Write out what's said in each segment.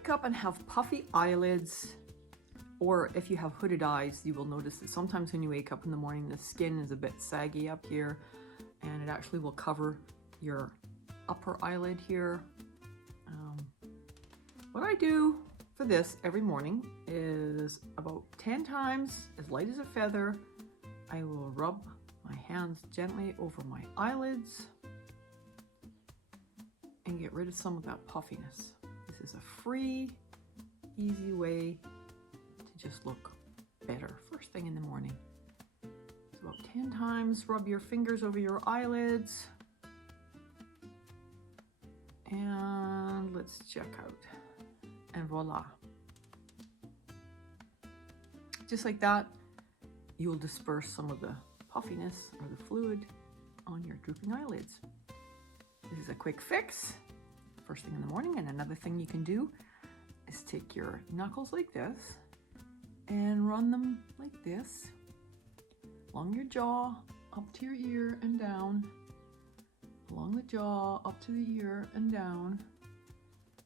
wake up and have puffy eyelids, or if you have hooded eyes, you will notice that sometimes when you wake up in the morning, the skin is a bit saggy up here, and it actually will cover your upper eyelid here. What I do for this every morning is about 10 times, as light as a feather, I will rub my hands gently over my eyelids and get rid of some of that puffiness. This is a free, easy way to just look better first thing in the morning. So about 10 times, rub your fingers over your eyelids. And let's check out. And voila. Just like that, you'll disperse some of the puffiness or the fluid on your drooping eyelids. This is a quick fix first thing in the morning. And another thing you can do is take your knuckles like this and run them like this along your jaw, up to your ear and down, along the jaw, up to the ear and down,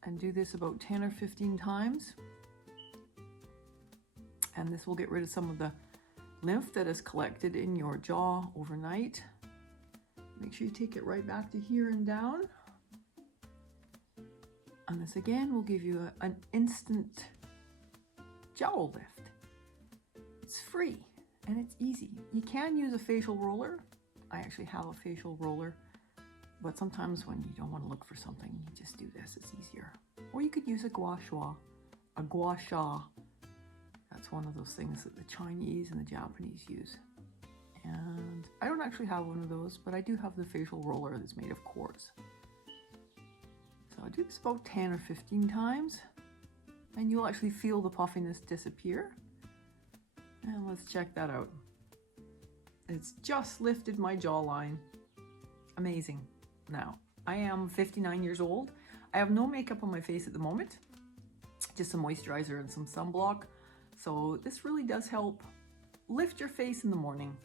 and do this about 10 or 15 times. And this will get rid of some of the lymph that is collected in your jaw overnight. Make sure you take it right back to here and down. And this again will give you an instant jowl lift. It's free and it's easy. You can use a facial roller. I actually have a facial roller, but sometimes when you don't want to look for something, you just do this, it's easier. Or you could use a gua sha. A gua sha. That's one of those things that the Chinese and the Japanese use. And I don't actually have one of those, but I do have the facial roller that's made of quartz. So I do this about 10 or 15 times, and you'll actually feel the puffiness disappear. And let's check that out. It's just lifted my jawline. Amazing. Now, I am 59 years old. I have no makeup on my face at the moment, just some moisturizer and some sunblock. So this really does help lift your face in the morning.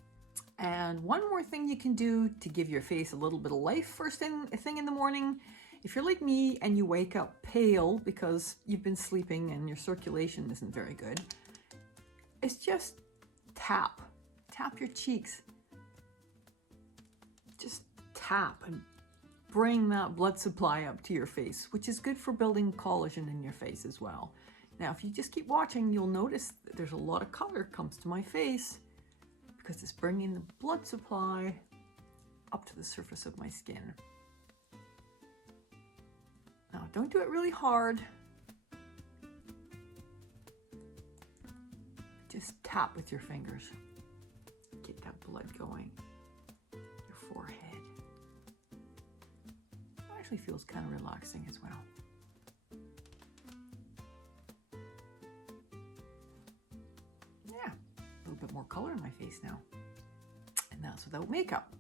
And one more thing you can do to give your face a little bit of life first thing in the morning, if you're like me and you wake up pale because you've been sleeping and your circulation isn't very good, it's just tap your cheeks. Just tap and bring that blood supply up to your face, which is good for building collagen in your face as well. Now, if you just keep watching, you'll notice that there's a lot of color comes to my face because it's bringing the blood supply up to the surface of my skin. Now, don't do it really hard. Just tap with your fingers. Get that blood going. Your forehead. It actually feels kind of relaxing as well. Yeah, a little bit more color in my face now. And that's without makeup.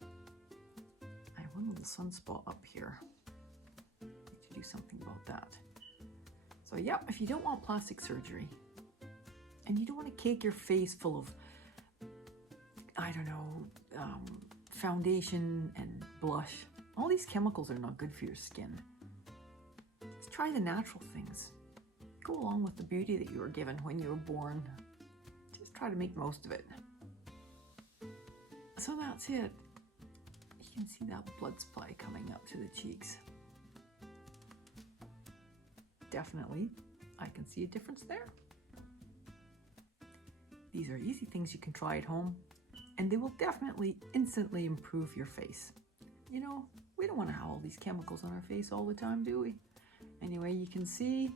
I have one little sunspot up here. Need to do something about that. So yeah, if you don't want plastic surgery, and you don't want to cake your face full of, I don't know, foundation and blush. All these chemicals are not good for your skin. Let's try the natural things. Go along with the beauty that you were given when you were born. Just try to make most of it. So that's it. You can see that blood supply coming up to the cheeks. Definitely, I can see a difference there. These are easy things you can try at home, and they will definitely instantly improve your face. You know, we don't want to have all these chemicals on our face all the time, do we? Anyway, you can see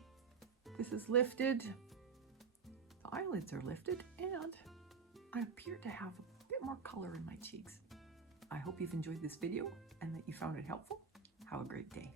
this is lifted. The eyelids are lifted, and I appear to have a bit more color in my cheeks. I hope you've enjoyed this video and that you found it helpful. Have a great day.